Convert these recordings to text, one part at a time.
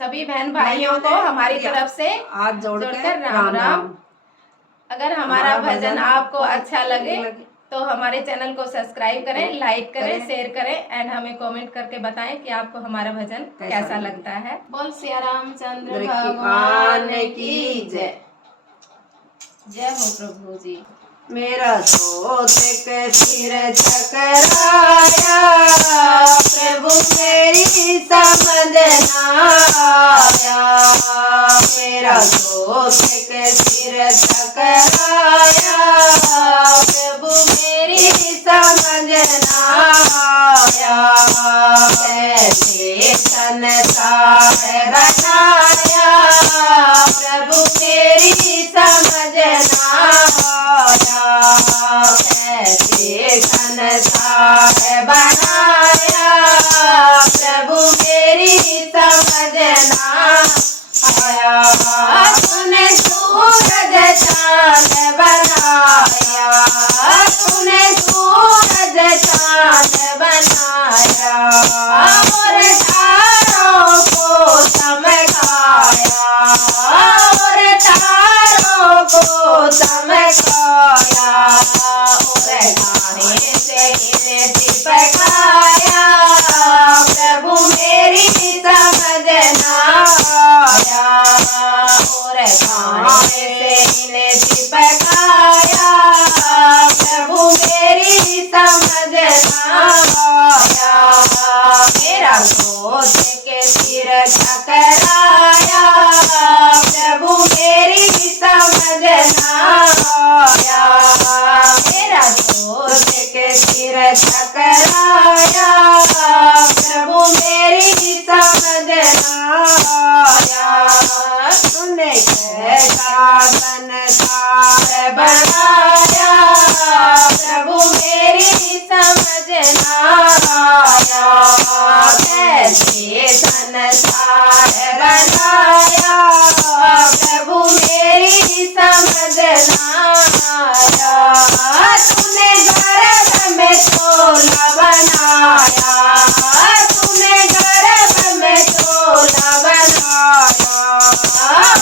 सभी बहन भाइयों को हमारी तरफ से हाथ जोड़कर राम राम। अगर हमारा भजन आपको अच्छा लगे तो हमारे चैनल को सब्सक्राइब करें, लाइक करें, शेयर करें एंड हमें कमेंट करके बताएं कि आपको हमारा भजन कैसा लगता है। बोल सिया रामचंद्र भगवान की जय। जय हो प्रभु जी। मेरा सोच के सिर चकराया, प्रभु मेरी समझ ना आया। मेरा सोच के सिर चकराया, प्रभु मेरी समझ ना आया। कैसे संसार बनाया, प्रभु मेरी समझ ना आया। कैसे संसार बनाया, प्रभु मेरी समझ ना आया। तूने सूरज चाँद बनाया, तूने सूरज चाँद बनाया, और तारों को चमकाया, और तारों को चमकाया, और गाने से इन्हें चिपकाया, प्रभु मेरी समझ ना आया। और गाने से इन्हें चिपकाया, प्रभु मेरी समझ ना आया। मेरा सोच के सिर चकराया, प्रभु मेरी समझ ना आया। मेरा सोच के सिर चकराया, प्रभु मेरी समझ ना आया। तूने कैसा संसार बनाया, प्रभु मेरी समझ ना आया। कैसे संसार बनाया, प्रभु मेरी समझ ना आया। तूने गर्भ में तोला बनाया, तूने गर्भ में तोला बनाया,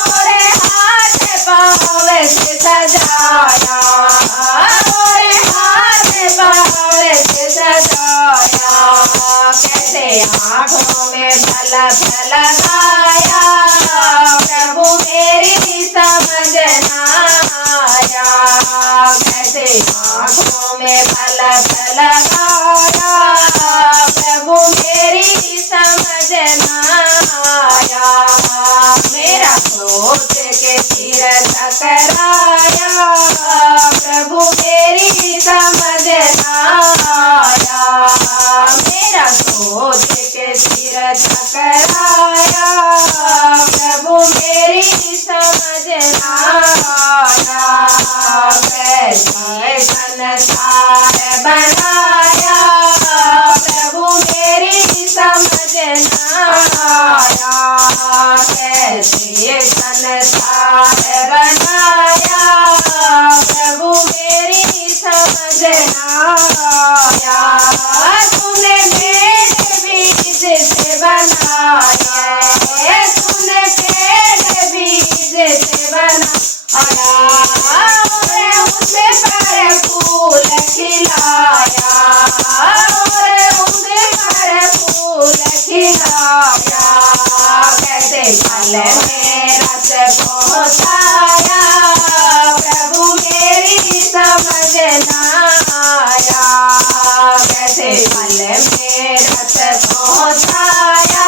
और हाथ पाँव से सजाया, और हाथ पाँव से सजाया। कैसे आँखों में बल्ब लगाया, प्रभु मेरी समझ ना आया। कैसे आँखों में बल्ब लगाया, प्रभु मेरी समझ ना आया। मेरा सोच के सिर चकराया, प्रभु मेरी समझ ना आया। मेरा सोच के सिर चकराया, प्रभु मेरी समझ ना आया। कैसे संसार बनाया, प्रभु मेरी समझ ना आया। कैसे संसार बनाया, प्रभु मेरी समझ ना आया। तूने मेरे बीज से बनाया, तूने मेरे बीज से बनाया, और उस पर फूल खिलाया, और उस पर फूल खिलाया। कैसे फल में रस पहुँचाया, प्रभु मेरी समझ ना आया। कैसे फल में रस पहुँचाया,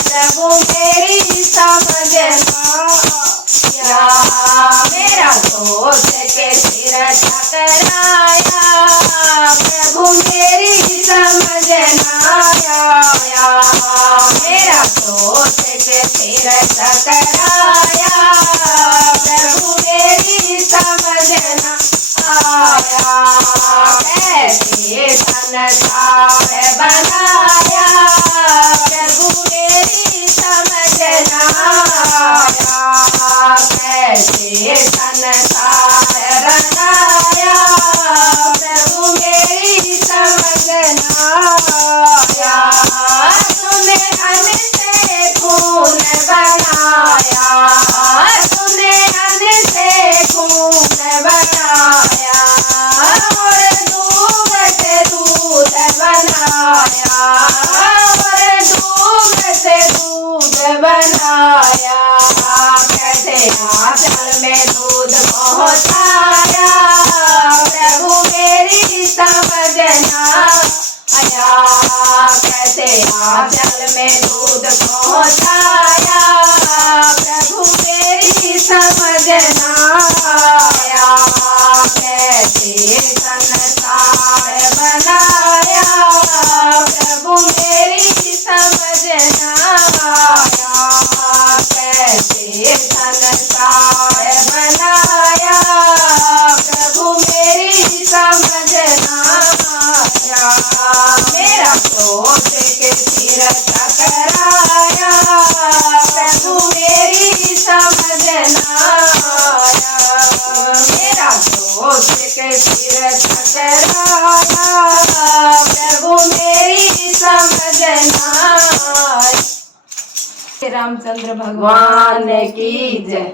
प्रभु मेरी समझ ना आया। मेरा सोच के सिर चकराया, प्रभु मेरी समझ ना आया। मेरा सोच के सिर चकराया, प्रभु मेरी समझ ना आया। कैसे संसार बनाया, प्रभु मेरी समझ ना आया। कैसे संसार बनाया, प्रभु मेरी समझ ना आया। तूने धन से खून कैसे आंचल में दूध पहुँचाया प्रभु मेरी समझ ना आया। कैसे आंचल में दूध पहुँचाया प्रभु मेरी समझ ना आया। कैसे संसार बनाया प्रभु मेरी समझ ना आया। कैसे संसार बनाया प्रभु मेरी समझ ना आया। मेरा सोच के सिर टकराया प्रभु मेरी समझ ना आया। मेरा सोच के सिर टकराया प्रभु मेरी समझ ना आया। रामचंद्र भगवान की जय।